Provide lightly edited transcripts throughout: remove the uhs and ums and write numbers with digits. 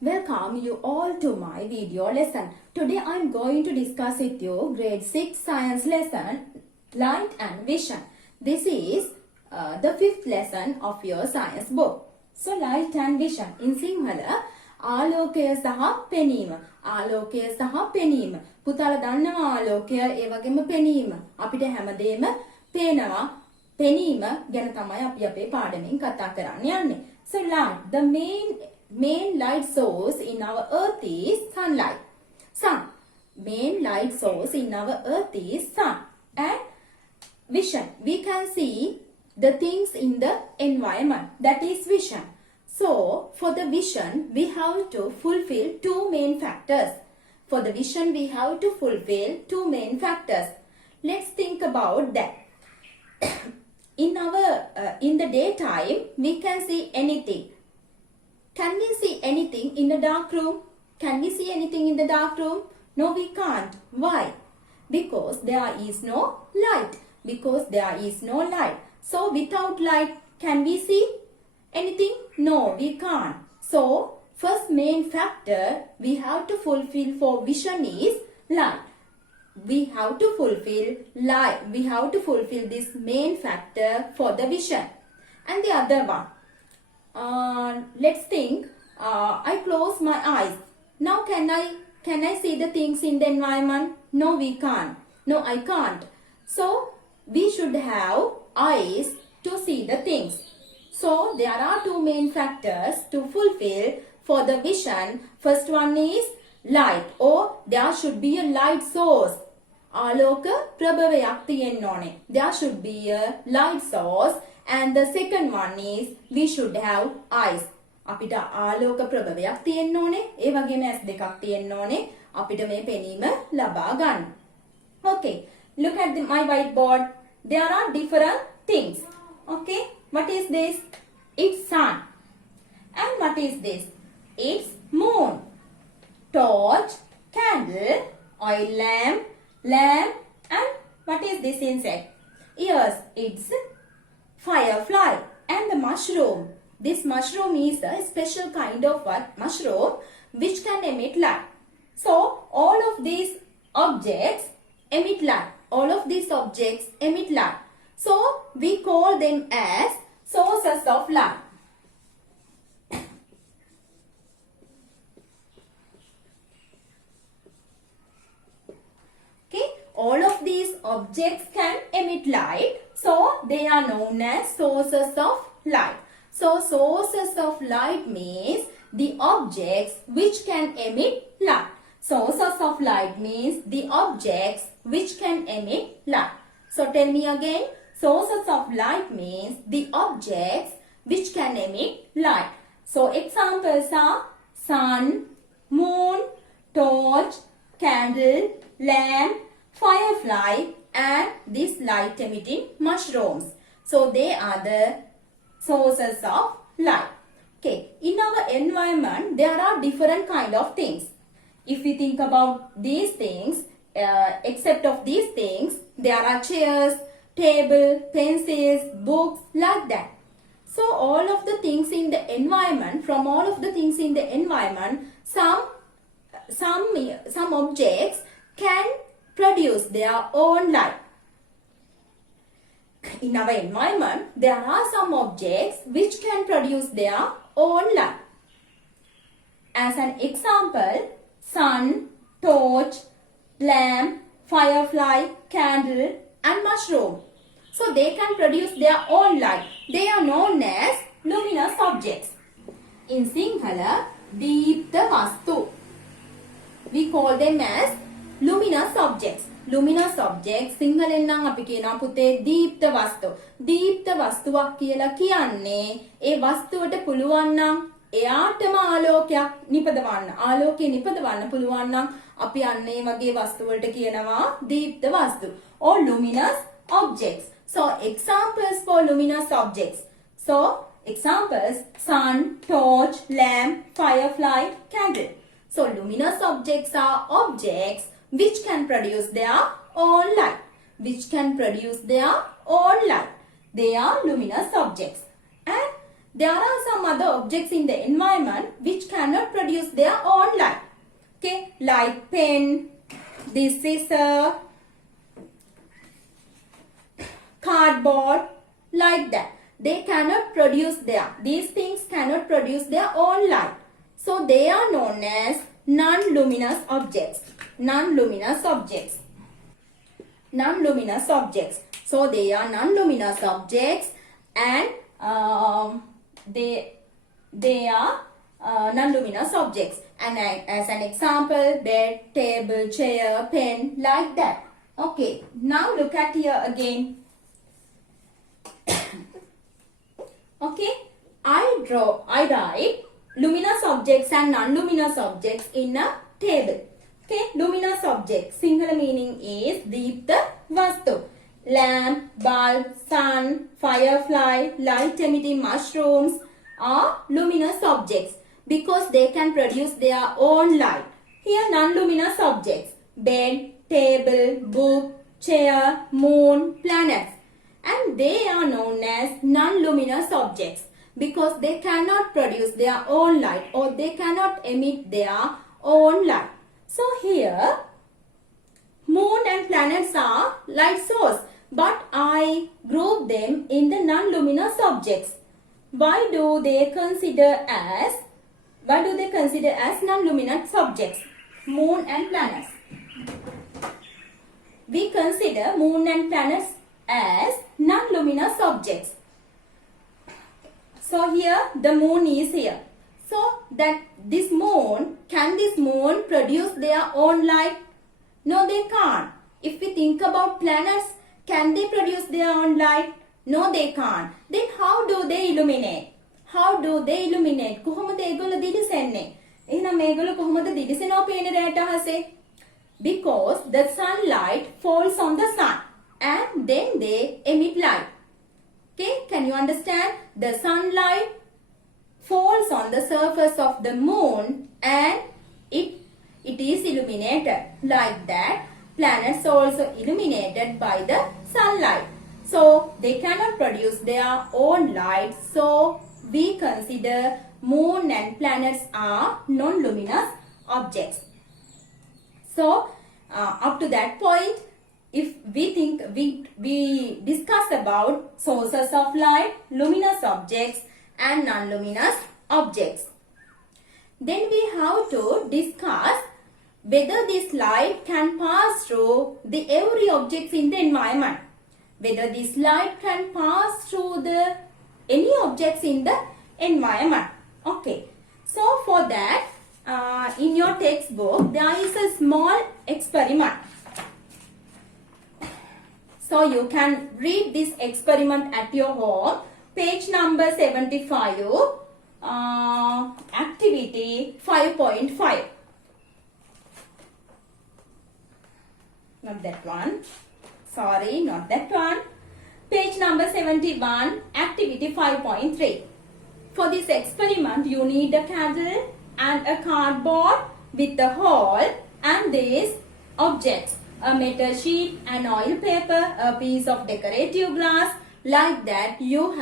Welcome you all to my video lesson. Today I am going to discuss with you grade 6 science lesson light and vision. This is the fifth lesson of your science book. So light and vision in Sinhala ආලෝකය සහ පෙනීම ආලෝකය සහ පෙනීම පුතාලා දන්නවා ආලෝකය ඒ වගේම පෙනීම අපිට හැමදේම පේනවා පෙනීම ගැන තමයි අපි අපේ පාඩමෙන් කතා කරන්න යන්නේ. So light, the main light source in our earth is sunlight. Sun, main light source in our earth is sun. And vision, we can see the things in the environment, that is vision. So for the vision we have to fulfill two main factors. For the vision we have to fulfill two main factors. Let's think about that. In the daytime we can see anything. Can we see anything in the dark room? Can we see anything in the dark room? No, we can't. Why? Because there is no light. Because there is no light. So without light, can we see anything? No, we can't. So first main factor we have to fulfill for vision is light. We have to fulfill light. We have to fulfill this main factor for the vision. And the other one. Let's think. I close my eyes. Now can I see the things in the environment? No, we can't. No, I can't. So we should have eyes to see the things. So there are two main factors to fulfill for the vision. First one is light, or there should be a light source. ආලෝක ප්‍රභවයක් තියෙන්න ඕනේ. There should be a light source. And the second one is we should have eyes. අපිට ආලෝක ප්‍රභවයක් තියෙන්න ඕනේ. ඒ වගේම ඇස් දෙකක් තියෙන්න ඕනේ. අපිට මේ පෙනීම ලබා ගන්න. Okay, look at my whiteboard. There are different things. Okay, what is this? It's sun. And what is this? It's moon. Torch, candle, oil lamp, and what is this insect? Yes, it's firefly. And the mushroom. This mushroom is a special kind of mushroom which can emit light. So all of these objects emit light. All of these objects emit light. So we call them as sources of light. Okay, all of these objects can emit light. So they are known as sources of light. So sources of light means the objects which can emit light. Sources of light means the objects which can emit light. So tell me again, sources of light means the objects which can emit light. So examples are sun, moon, torch, candle, lamp, firefly, and these light emitting mushrooms. So they are the sources of light. Okay, in our environment there are different kind of things. If we think about these things, except of these things, there are chairs, table, pencils, books, like that. So all of the things in the environment, from all of the things in the environment, some objects can produce their own light. In our environment, there are some objects which can produce their own light. As an example, sun, torch, lamp, firefly, candle, and mushroom. So they can produce their own light. They are known as luminous objects. In Sinhala, Deepta Vastu. We call them as luminous objects. Luminous objects සිංහලෙන් නම් අපි කියනවා පුතේ දීප්ත වස්තු. දීප්ත වස්තුවක් කියලා කියන්නේ ඒ වස්තුවට පුළුවන් නම් එයාටම ආලෝකයක් නිපදවන්න. ආලෝකය නිපදවන්න පුළුවන් නම් අපි අන්න ඒ වගේ වස්තු වලට කියනවා දීප්ත වස්තු or luminous objects. So examples for luminous objects. So examples sun, torch, lamp, firefly, candle. So luminous objects are objects which can produce their own light. Which can produce their own light. They are luminous objects. And There are some other objects in the environment which cannot produce their own light. Okay, like pen, this scissor, cardboard, like that. They cannot produce these things cannot produce their own light. So they are known as non-luminous objects. Non-luminous objects. Non-luminous objects. So they are non-luminous objects, and they are non-luminous objects. And as an example, bed, table, chair, pen, like that. Okay, now look at here again. Okay, I write luminous objects and non-luminous objects in a table. Okay, luminous objects, singular meaning is Deepta Vastu. Lamp, bulb, sun, firefly, light emitting mushrooms are luminous objects because they can produce their own light. Here non-luminous objects, bed, table, book, chair, moon, planets. And they are known as non-luminous objects because they cannot produce their own light or they cannot emit their own light. So here, moon and planets are light source, but I group them in the non-luminous objects. Why do they consider as non-luminous objects? Moon and planets. We consider moon and planets as non-luminous objects. So here the moon is here. So that can this moon produce their own light? No, they can't. If we think about planets, can they produce their own light? No, they can't. Then how do they illuminate? How do they illuminate? කොහොමද ඒගොල්ලෝ දිලිසෙන්නේ? එහෙනම් මේගොල්ලෝ කොහොමද දිලිසෙනව පේන්නේ රැට අහසේ? Because the sunlight falls on the sun and then they emit light. Okay, can you understand? The sunlight falls on the surface of the moon and it is illuminated. Like that, planets also illuminated by the sunlight. So they cannot produce their own light. So we consider moon and planets are non-luminous objects. So up to that point, if we discuss about sources of light, luminous objects and non-luminous objects. Then we have to discuss whether this light can pass through the every objects in the environment. Whether this light can pass through any objects in the environment. Okay. So for that, in your textbook, there is a small experiment. So you can read this experiment at your home. Page number 75, activity 5.5. Not that one. Sorry, not that one. Page number 71, activity 5.3. For this experiment, you need a candle and a cardboard with a hole and these objects. A metal sheet, an oil paper, a piece of decorative glass. Like that, you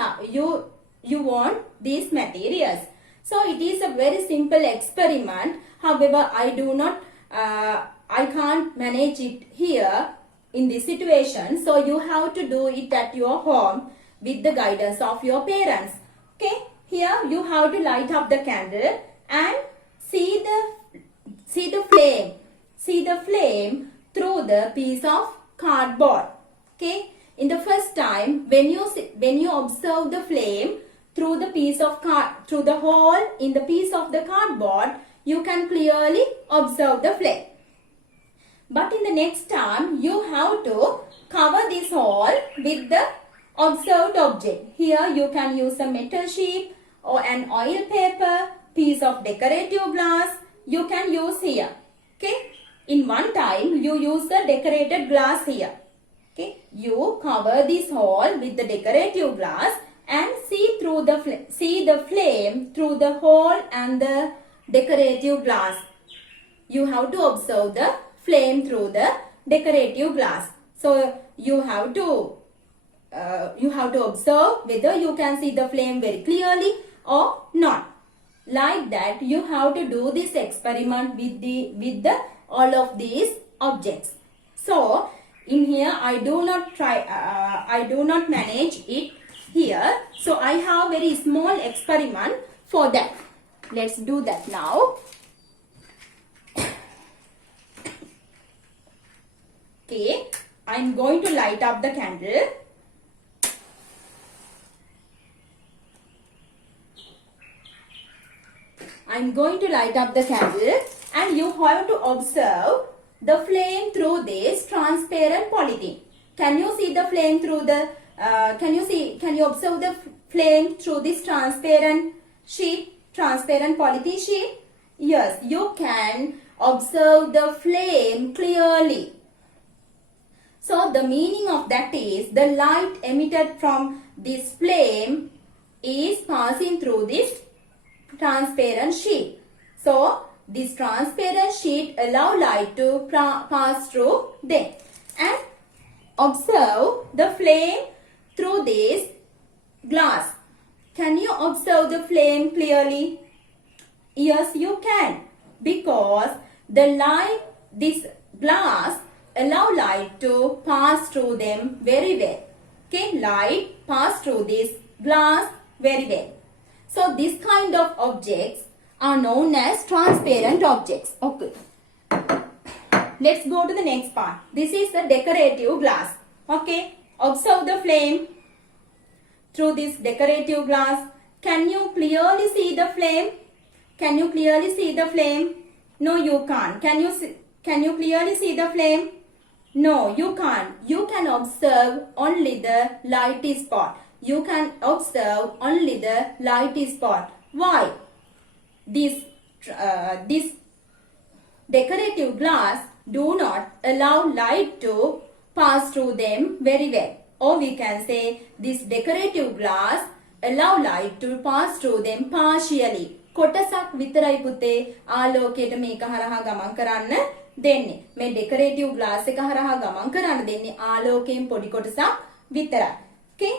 want these materials. So it is a very simple experiment. However, I can't manage it here in this situation. So you have to do it at your home with the guidance of your parents. Okay, here you have to light up the candle and see the flame. See the flame through the piece of cardboard. Okay, in the first time when you observe the flame through the hole in the piece of the cardboard, you can clearly observe the flame. But in the next time, you have to cover this hole with the observed object. Here you can use a metal sheet or an oil paper, piece of decorative glass. You can use here. Okay. In one time, you use the decorated glass here. Okay. You cover this hole with the decorative glass and see the flame through the hole and the decorative glass. You have to observe the flame through the decorative glass. So you have to you have to observe whether you can see the flame very clearly or not. Like that, you have to do this experiment with the all of these objects. So in here I do not manage it here. So I have very small experiment for that. Let's do that now. Okay, I'm going to light up the candle. I'm going to light up the candle, and you have to observe the flame through this transparent polythene. Can you see the flame through the, can you observe the flame through this transparent polythene sheet? Yes, you can observe the flame clearly. So the meaning of that is the light emitted from this flame is passing through this transparent sheet. So this transparent sheet allow light to pass through them. And observe the flame through this glass. Can you observe the flame clearly? Yes, you can, because this glass allow light to pass through them very well. Okay, light pass through this glass very well. So this kind of objects are known as transparent objects. Okay. Let's go to the next part. This is the decorative glass. Okay. Observe the flame through this decorative glass. Can you clearly see the flame? Can you clearly see the flame? No, you can't. Can you clearly see the flame? No, you can't. You can observe only the lighty spot. You can observe only the lighty spot. Why? This decorative glass do not allow light to pass through them very well. Or we can say this decorative glass allow light to pass through them partially. කොටසක් විතරයි පුතේ ආලෝකයට මේක හරහා ගමන් කරන්න දෙන්නේ. මේ ඩෙකරේටිව් glass එක හරහා ගමන් කරන්න දෙන්නේ ආලෝකයෙන් පොඩි කොටසක් විතරයි. Okay?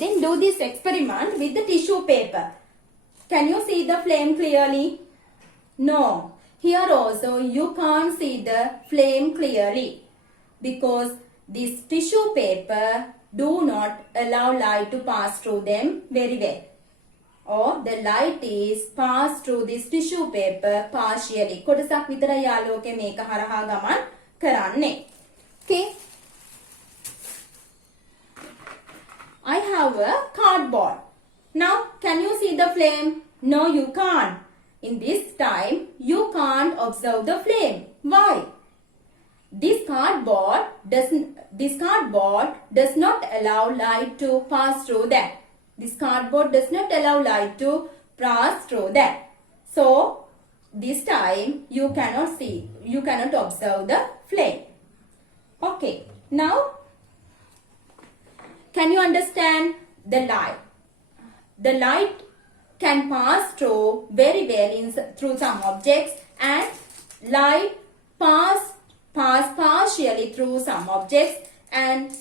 Then do this experiment with the tissue paper. Can you see the flame clearly? No. Here also you can't see the flame clearly, because this tissue paper do not allow light to pass through them very well. Or the light is passed through this tissue paper partially. කොටසක් විතරයි ආලෝකය මේක හරහා ගමන් කරන්නේ. Okay? I have a cardboard. Now, can you see the flame? No, you can't. In this time, you can't observe the flame. Why? This cardboard does not allow light to pass through that. This cardboard does not allow light to pass through that. So, this time you cannot observe the flame. Okay, now can you understand the light? The light can pass through very well through some objects, and light pass partially through some objects, and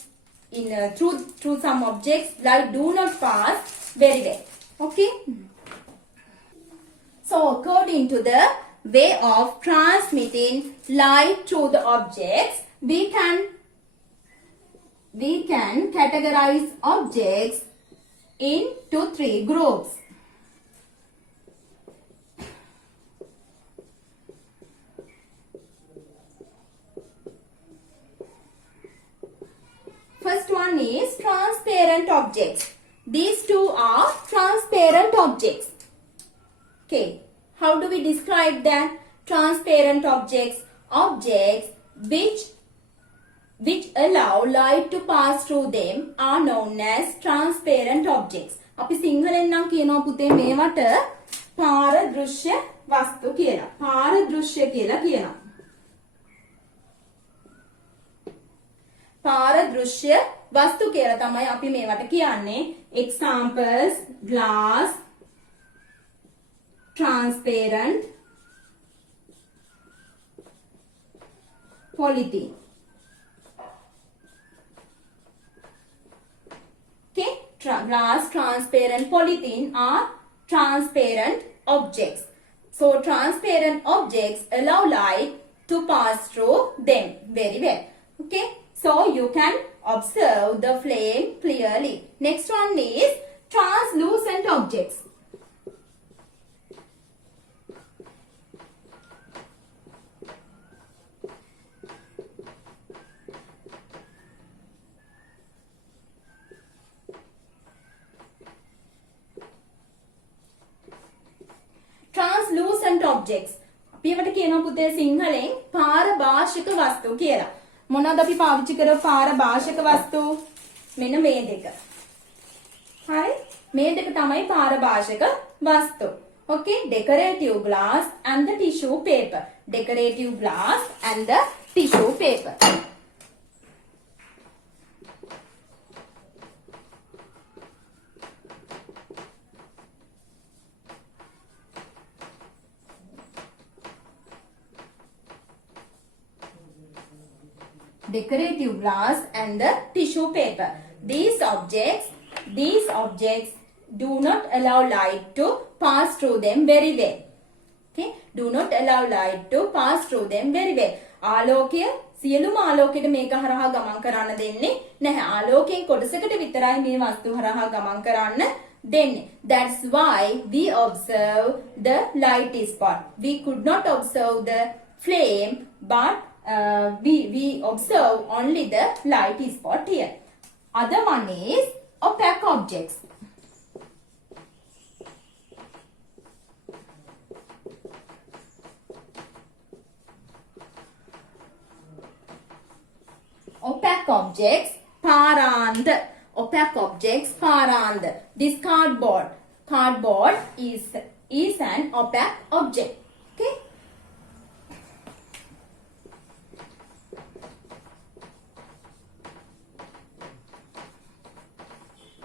through some objects light do not pass very well. Okay. So according to the way of transmitting light through the objects, we can categorize objects into 3 groups. First one is transparent objects. These two are transparent objects. Okay, how do we describe that? Transparent objects, objects which allow light to pass through them are known as transparent objects. අපි සිංහලෙන් නම් කියනවා පුතේ මේවට පාරදෘශ්‍ය වස්තු කියලා. පාරදෘශ්‍ය කියලා කියනවා. පාරදෘශ්‍ය වස්තු කියලා තමයි අපි මේවට කියන්නේ. Examples: glass, transparent, polythene. glass, transparent, polythene are transparent objects. So transparent objects allow light to pass through them very well. Okay, so you can observe the flame clearly. Next one is translucent objects. Translucent objects. අපි ඒවට කියනවා පුතේ සිංහලෙන් පාරභාෂික වස්තු කියලා. මොනවද අපි පාවිච්චි කරව පාරභාෂික වස්තු? මෙන්න මේ දෙක. හරි? මේ දෙක තමයි පාරභාෂික වස්තු. Okay, decorative glass and the tissue paper. Decorative glass and the tissue paper. Decorative glass and the tissue paper. These objects do not allow light to pass through them very well. Okay, do not allow light to pass through them very well. ආලෝකය සියලුම ආලෝකයට මේක හරහා ගමන් කරන්න දෙන්නේ නැහැ. ආලෝකයෙන් කොටසකට විතරයි මේ වස්තු හරහා ගමන් කරන්න දෙන්නේ. That's why we observe the light spot. We could not observe the flame, but we observe only the light spot here. Other one is opaque objects. Opaque objects, පාරාන්ත. Opaque objects, පාරාන්ත. This cardboard is an opaque object. Okay.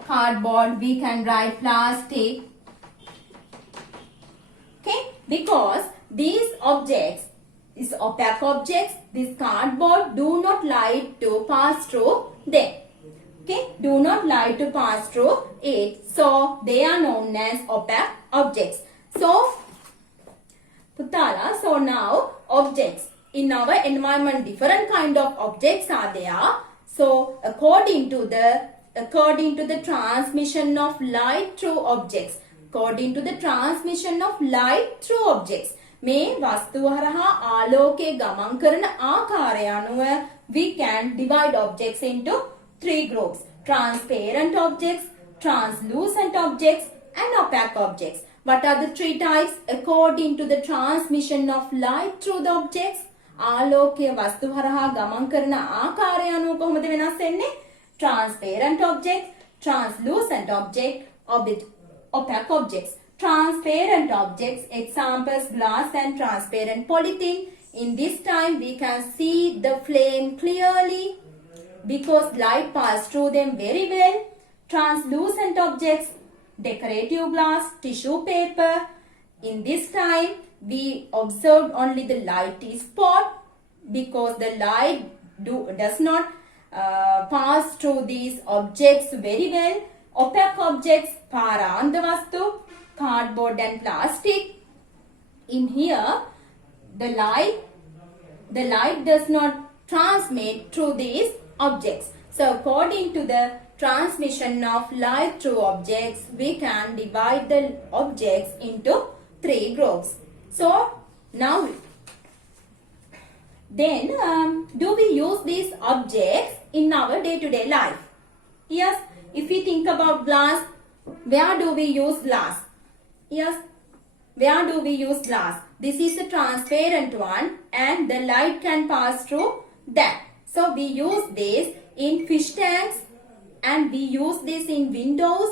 Cardboard, we can write plastic. Okay, because these objects, these opaque objects, this cardboard do not light to pass through them. Okay, do not light to pass through it, so they are known as opaque objects. So Putala, so now objects in our environment, different kind of objects are there. So according to the transmission of light through objects, මේ වස්තුව හරහා ආලෝකයේ ගමන් කරන ආකාරය අනුව we can divide objects into three groups: transparent objects, translucent objects and opaque objects. What are the three types according to the transmission of light through the objects? ආලෝකයේ වස්තු හරහා ගමන් කරන ආකාරය අනුව කොහොමද වෙනස් වෙන්නේ? Transparent objects, translucent objects, opaque objects. Transparent objects, examples glass and transparent polythene. In this time we can see the flame clearly because light passes through them very well. Translucent objects, decorative glass, tissue paper. In this time we observed only the light spot because the light does not pass through these objects very well. Opaque objects, පාරාන්ත වස්තු, cardboard and plastic. In here the light does not transmit through these objects. So according to the transmission of light through objects, we can divide the objects into three groups. So now then do we use these objects in our day-to-day life? Yes, if we think about glass, where do we use glass? Yes, where do we use glass? This is a transparent one and the light can pass through that. So we use this in fish tanks and we use this in windows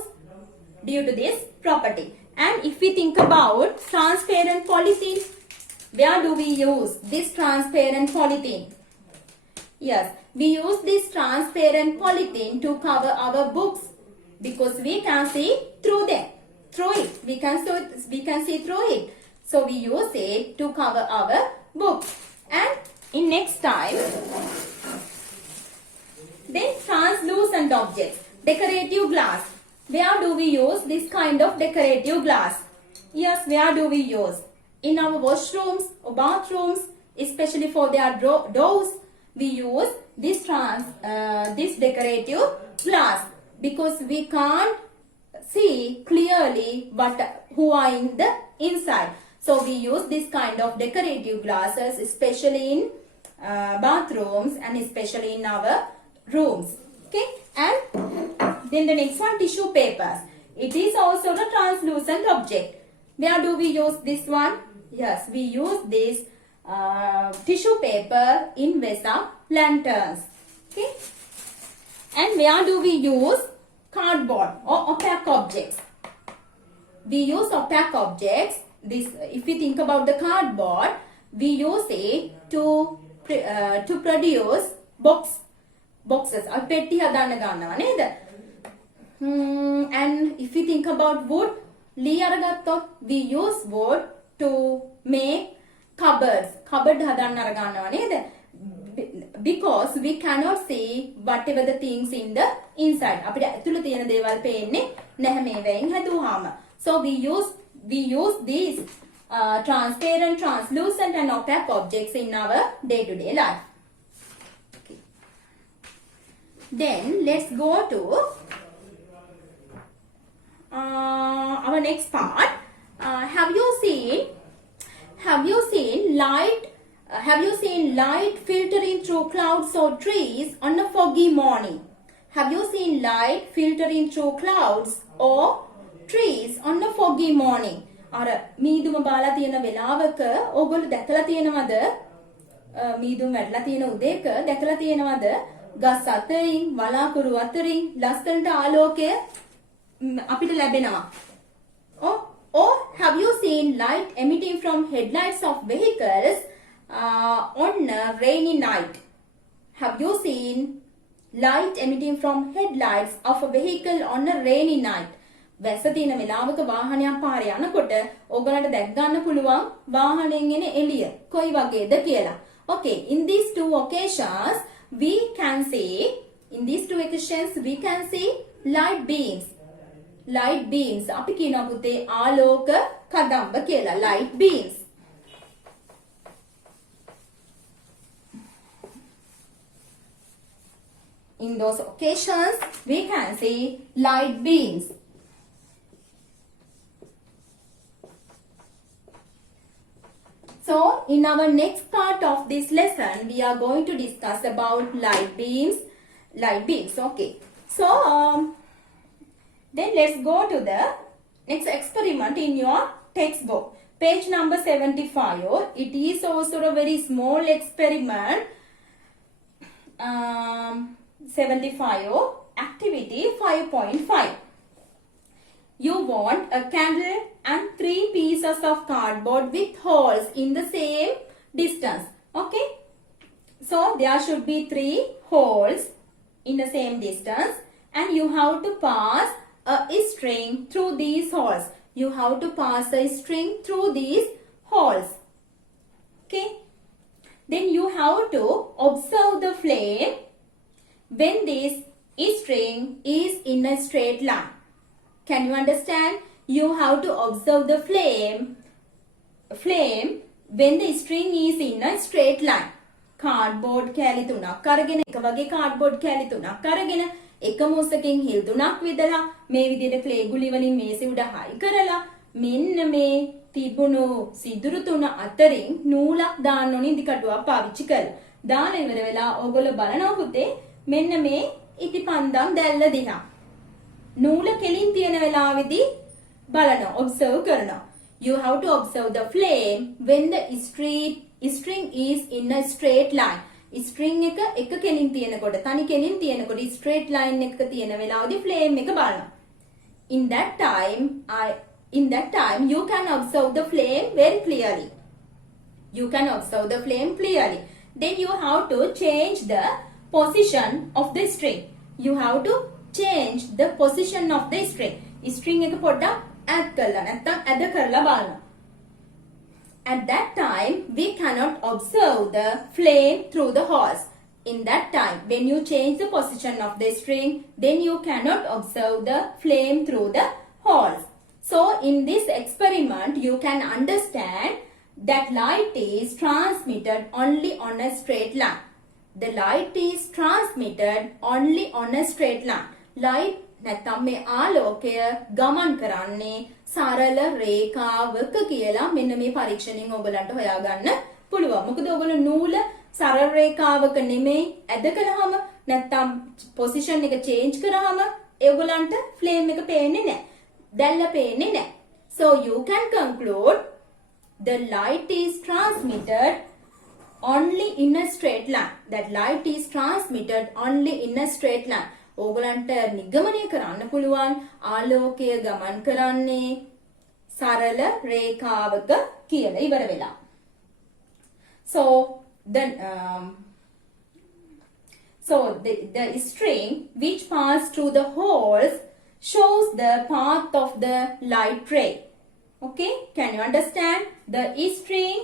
due to this property. And if we think about transparent polythene, where do we use this transparent polythene? Yes, we use this transparent polythene to cover our books because we can see through them. Through it. We can see through it. So we use it to cover our books. And in next time, then translucent objects. Decorative glass. where do we use this kind of decorative glass? Yes, where do we use? In our washrooms or bathrooms, especially for their doors, we use this decorative glass because we can't see clearly who are in the inside. So we use this kind of decorative glasses, especially in bathrooms and especially in our rooms. Okay, and then the next one, tissue papers. It is also a translucent object. Where do we use this one? Yes, we use this tissue paper in VESA lanterns. Okay, and where do we use cardboard or opaque objects? We use opaque objects. This, if we think about the cardboard, we use it to produce boxes. පෙට්ටි හදන්න ගන්නවා නේද? And if we think about wood, ලී අරගත්තොත් we use wood to make cupboards. Cupboard හදන්න අර ගන්නවා නේද? Because we cannot see whatever the things in the inside. අපිට ඇතුළේ තියෙන දේවල් පේන්නේ නැහැ මේ වෙයින් හැදුවාම. So we use these transparent, translucent and opaque objects in our day-to-day life. Okay. Then let's go to our next part. Have you seen light? Have you seen light filtering through clouds or trees on a foggy morning? Have you seen light filtering through clouds or trees on a foggy morning? අර මීදුම බාලා තියෙන වෙලාවක ඕගොල්ලෝ දැකලා තියෙනවද? මීදුම වැටලා තියෙන උදේක දැකලා තියෙනවද? ගස් අතරින් වලාකුළු අතරින් ලස්සනට ආලෝකය අපිට ලැබෙනවා. Or have you seen light emitting from headlights of vehicles on a rainy night? Have you seen light emitting from headlights of a vehicle on a rainy night? වැස්ස තියෙන වෙලාවක වාහනයක් පාරේ යනකොට ඕගලන්ට දැක් ගන්න පුළුවන් වාහනයෙන් එන එළිය කොයි වගේද කියලා. Okay, in these two occasions we can see light beams. Light beams. අපි කියනවා පුතේ ආලෝක කදම්බ කියලා. Light beams. In those occasions we can see light beams. So, in our next part of this lesson, we are going to discuss about light beams. Okay. So, then let's go to the next experiment in your textbook. Page number 75. It is also a very small experiment. 75. Activity 5.5. You want a candle and 3 pieces of cardboard with holes in the same distance. Okay. So there should be 3 holes in the same distance and you have to pass a string through these holes. You have to pass a string through these holes. Okay. Then you have to observe the flame when this string is in a straight line. Can you understand? You have to observe the flame when the string is in a straight line. Cardboard කෑලි තුනක් අරගෙන එක වගේ cardboard කෑලි තුනක් අරගෙන එක මොහොතකින් හිල් තුනක් විදලා මේ විදිහට ක්ලේ ගුලි වලින් මේසෙ උඩ හයි කරලා මෙන්න මේ තිබුණු සිදුරු තුන අතරින් නූලක් දාන්න ඕනේ ඉදිකටුවක් පාවිච්චි කරලා. දාලා ඉවර වෙලා ඕගොල්ලෝ බලනවා පුතේ මෙන්න මේ ඉටිපන්දම් දැල්ල දිහා. නූල කෙලින් තියෙන වෙලාවෙදී බලනවා observe කරනවා. You have to observe the flame when the string is in a straight line. string එක කෙලින් තියෙනකොට තනි කෙලින් තියෙනකොට straight line එකක තියෙන වෙලාවදී flame එක බලනවා. In that time you can observe the flame very clearly. Then you have to change the position of the string. You have to change the position of the string. string එක පොඩ්ඩක් add කරලා නැත්නම් add කරලා බලන්න. At that time we cannot observe the flame through the holes. In that time, when you change the position of the string, then you cannot observe the flame through the holes. So in this experiment, you can understand that light is transmitted only on a straight line. The light is transmitted only on a straight line. Light නැත්තම් මේ ආලෝකය ගමන් කරන්නේ සරල රේඛාවක කියලා මෙන්න මේ පරීක්ෂණයෙන් ඔයගලන්ට හොයාගන්න පුළුවන්. මොකද ඔයගොල්ලෝ නූල සරල රේඛාවක නෙමෙයි ඇද කළාම නැත්තම් පොසිෂන් එක චේන්ජ් කරාම ඔයගලන්ට ෆ්ලේම් එක පේන්නේ නැහැ. දැල්ල පේන්නේ නැහැ. So you can conclude the light is transmitted only in a straight line. That light is transmitted only in a straight line. ඕගලන්ට නිගමනය කරන්න පුළුවන් ආලෝකය ගමන් කරන්නේ සරල රේඛාවක කියලා ඉවර වෙලා. So the string which pass through the holes shows the path of the light ray. Okay, can you understand? The string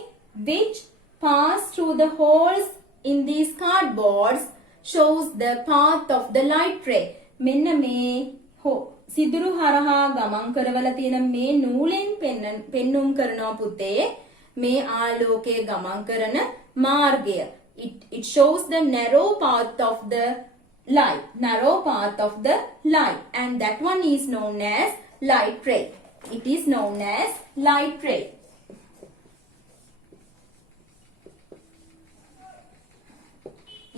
which pass through the holes in these cardboards shows the path of the light ray. මෙන්න මේ සිදුරු හරහා ගමන් කරවලා තියෙන මේ නූලෙන් පෙන්눔 කරනවා පුතේ මේ ආලෝකයේ ගමන් කරන මාර්ගය. It shows the narrow path of the light, and that one is known as light ray. It is known as light ray.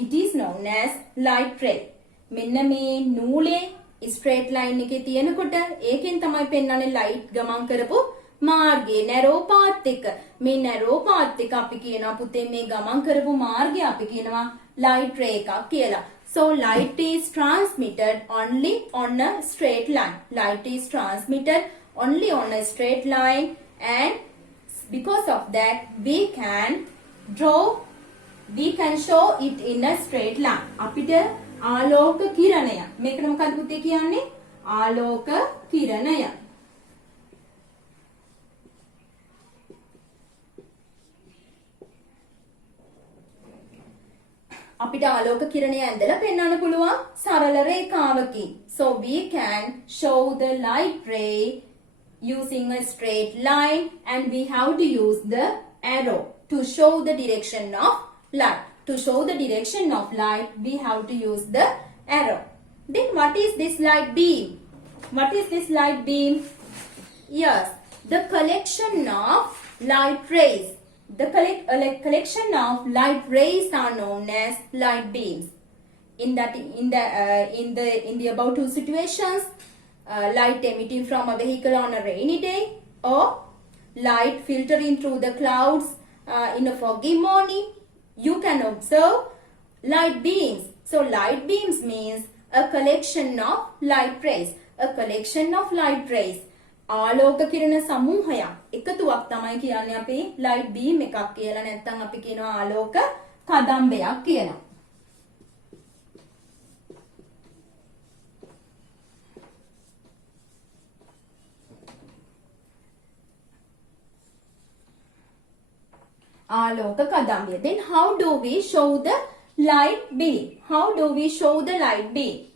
It is known as light ray. මෙන්න මේ නූලේ straight line එකේ තියෙනකොට ඒකෙන් තමයි පෙන්වන්නේ light ගමන් කරපු මාර්ගය narrow path එක. මේ narrow path එක අපි කියනවා පුතේ මේ ගමන් කරපු මාර්ගය අපි කියනවා light ray එකක් කියලා. So light is transmitted only on a straight line. Light is transmitted only on a straight line, and because of that we can show it in a straight line. අපිට ආලෝක කිරණය මේකට මොකක්ද පුතේ කියන්නේ? ආලෝක කිරණය. අපිට ආලෝක කිරණය ඇඳලා පෙන්වන්න පුළුවන් සරල රේඛාවකින්. So we can show the light ray using a straight line, and we have to use the arrow to show the direction of light. To show the direction of light, we have to use the arrow. Then what is this light beam? What is this light beam? Yes, the collection of light rays. The collection of light rays are known as light beams. In the above two situations, light emitting from a vehicle on a rainy day, or light filtering through the clouds in a foggy morning, you can observe light beams. So light beams means a collection of light rays. A collection of light rays. ආලෝක කිරණ සමූහයක් එකතුවක් තමයි කියන්නේ අපි light beam එකක් කියලා. නැත්නම් අපි කියනවා ආලෝක කදම්බයක් කියලා. ආලෝක කදම්බය. Then how do we show the light beam? How do we show the light beam?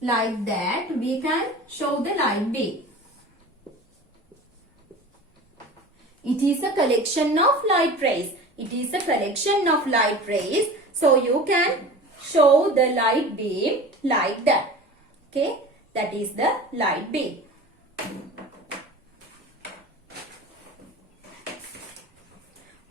Like that we can show the light beam. It is a collection of light rays. It is a collection of light rays. So you can show the light beam like that. Okay, that is the light beam.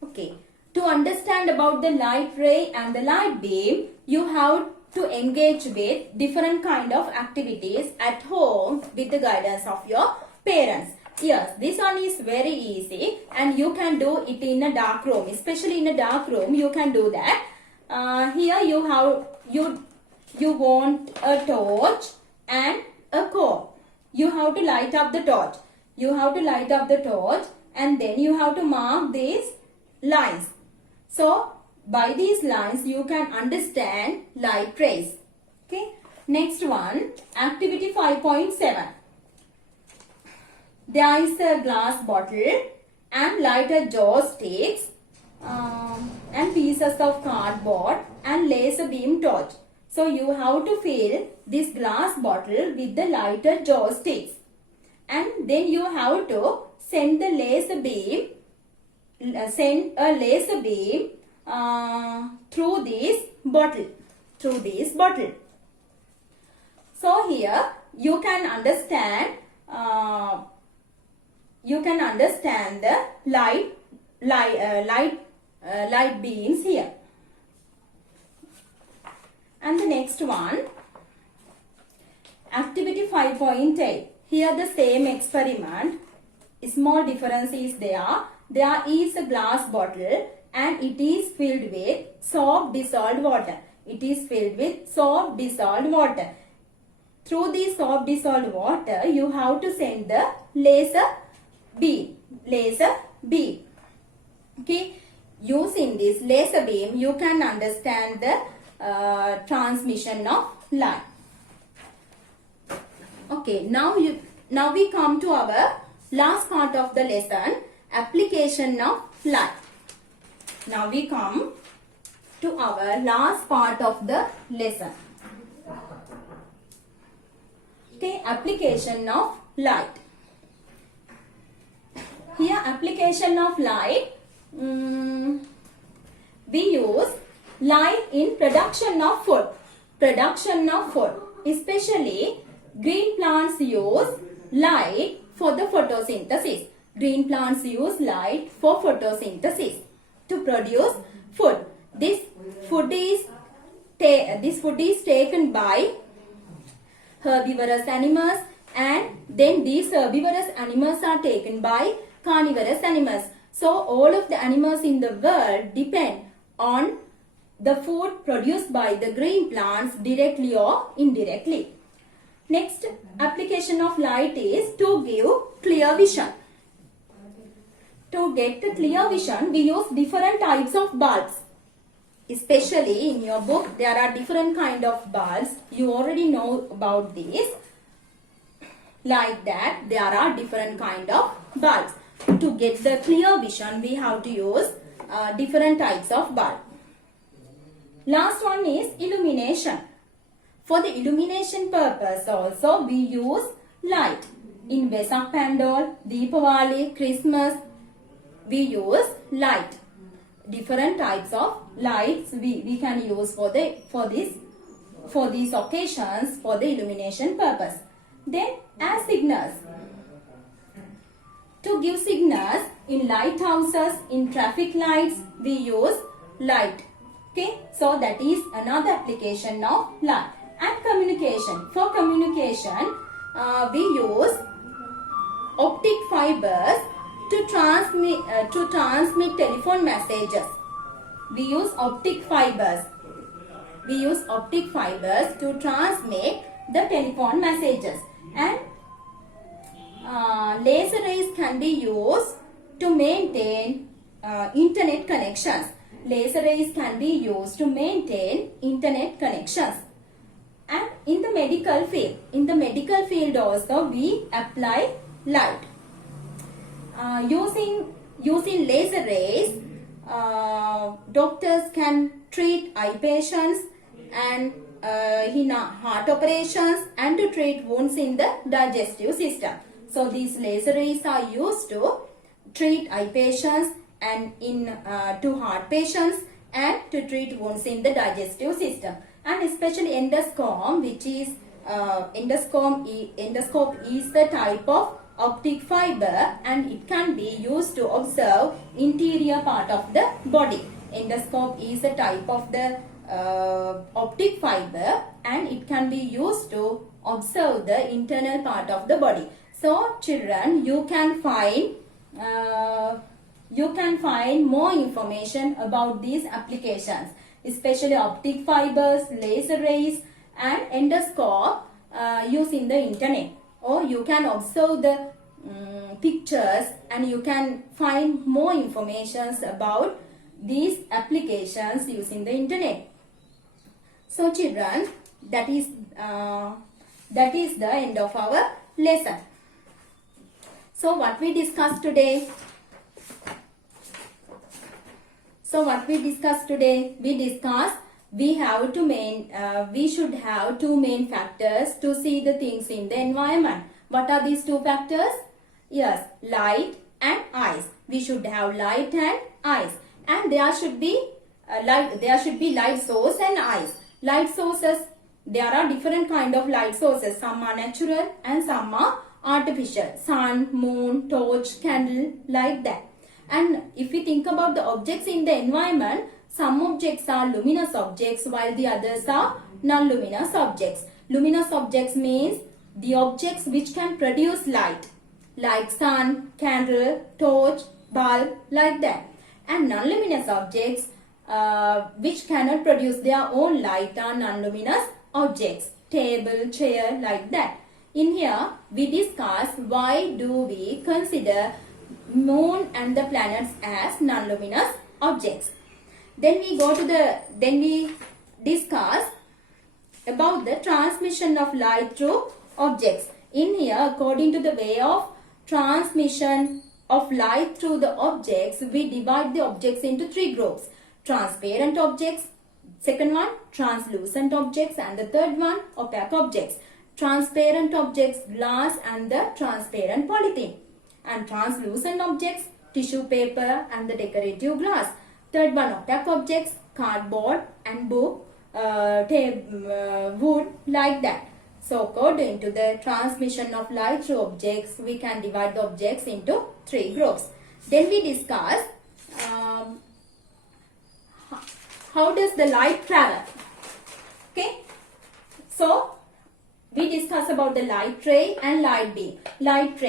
Okay. To understand about the light ray and the light beam, you have to engage with different kind of activities at home with the guidance of your parents. Yes, this one is very easy, and you can do it in a dark room. Especially in a dark room, you can do that. Here you want a torch and a comb. You have to light up the torch. You have to light up the torch, and then you have to mark these lines. So by these lines you can understand light rays. Okay. Next one, activity 5.7. There is a glass bottle and lighter joss sticks and pieces of cardboard and laser beam torch. So you have to fill this glass bottle with the lighted joysticks, and then you have to send the laser beam, send a laser beam through this bottle, So here you can understand the light beams here. And the next one, activity 5.8. Here the same experiment. Small difference is there. There is a glass bottle and it is filled with soap dissolved water. Through this soap dissolved water, you have to send the laser beam. Okay. Using this laser beam, you can understand the transmission of light. Okay. Now we come to our last part of the lesson, application of light. Now we come to our last part of the lesson. Okay, application of light. Here application of light, we use light in production of food. Especially green plants use light for the photosynthesis. To produce food. This food is taken by herbivorous animals, and then these herbivorous animals are taken by carnivorous animals. So all of the animals in the world depend on the food produced by the green plants directly or indirectly. Next application of light is to give clear vision. To get the clear vision, we use different types of bulbs. Especially in your book, there are different kind of bulbs. You already know about this. Like that, there are different kind of bulbs. To get the clear vision, we have to use different types of bulb. Last one is illumination. For the illumination purpose also, we use light. In Vesak Pandol, Deepavali, Christmas, we use light. Different types of lights we can use for these occasions, for the illumination purpose. Then as signals. To give signals in lighthouses, in traffic lights, we use light. Okay, so that is another application of light. And communication. For communication, we use optic fibers to transmit telephone messages. We use optic fibers. To transmit the telephone messages. And laser rays can be used to maintain internet connections. And in the medical field also we apply light. Using laser rays, doctors can treat eye patients and in heart operations, and to treat wounds in the digestive system. So these laser rays are used to treat eye patients and to heart patients, and to treat wounds in the digestive system. And especially endoscope, which is endoscope is the type of optic fiber, and it can be used to observe interior part of the body. Endoscope is a type of the optic fiber, and it can be used to observe the internal part of the body. So children, you can find more information about these applications, especially optic fibers, laser rays, and endoscope using the internet. Or you can observe the pictures, and you can find more information about these applications using the internet. So children, that is the end of our lesson. So what we discussed today? So what we discussed today? We discussed we should have two main factors to see the things in the environment. What are these two factors? Yes, light and ice. We should have light and ice, and there should be light source and ice. Light sources, there are different kind of light sources. Some are natural and some are artificial. Sun, moon, torch, candle, like that. And if we think about the objects in the environment, some objects are luminous objects while the others are non-luminous objects. Luminous objects means the objects which can produce light, like sun, candle, torch, bulb, like that. And non-luminous objects which cannot produce their own light are non-luminous objects, table, chair, like that. In here we discuss why do we consider moon and the planets as non-luminous objects. Then we discuss about the transmission of light through objects. In here, according to the way of transmission of light through the objects, we divide the objects into three groups: transparent objects, second one translucent objects, and the third one opaque objects. Transparent objects, glass and the transparent polythene, and translucent objects, tissue paper and the decorative glass. Third one, opaque objects, cardboard and book, wood, like that. So according to the transmission of light through objects, we can divide the objects into three groups. Then we discuss how does the light travel. Okay, so we discuss about the light ray and light beam. Light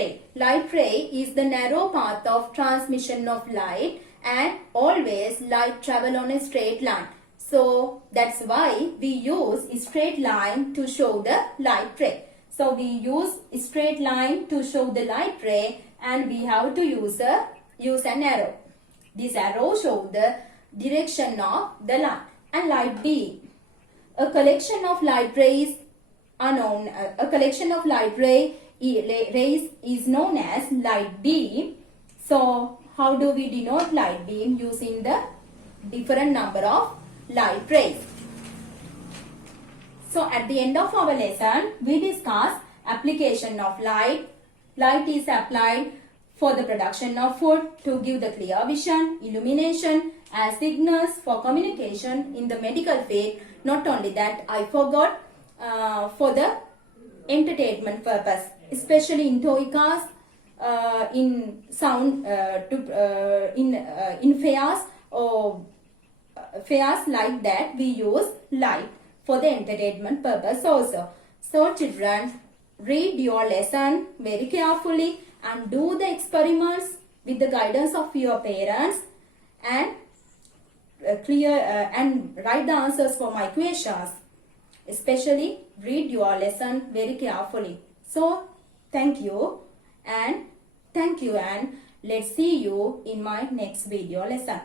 ray is the narrow path of transmission of light, and always light travel on a straight line. So that's why we use a straight line to show the light ray. So we use a straight line to show the light ray, and we have to use an arrow. This arrow shows the direction of the light. And light beam, a collection of light rays are known. A collection of light rays is known as light beam. So how do we denote light beam? Using the different number of light rays. So at the end of our lesson, we discuss application of light. Light is applied for the production of food, to give the clear vision, illumination, as signals for communication in the medical field. Not only that, I forgot, for the entertainment purpose, especially in toy cars, in sound, in fairs or fairs like that, we use light for the entertainment purpose also. So children, read your lesson very carefully and do the experiments with the guidance of your parents, and and write the answers for my questions. Especially read your lesson very carefully. So thank you and let's see you in my next video lesson.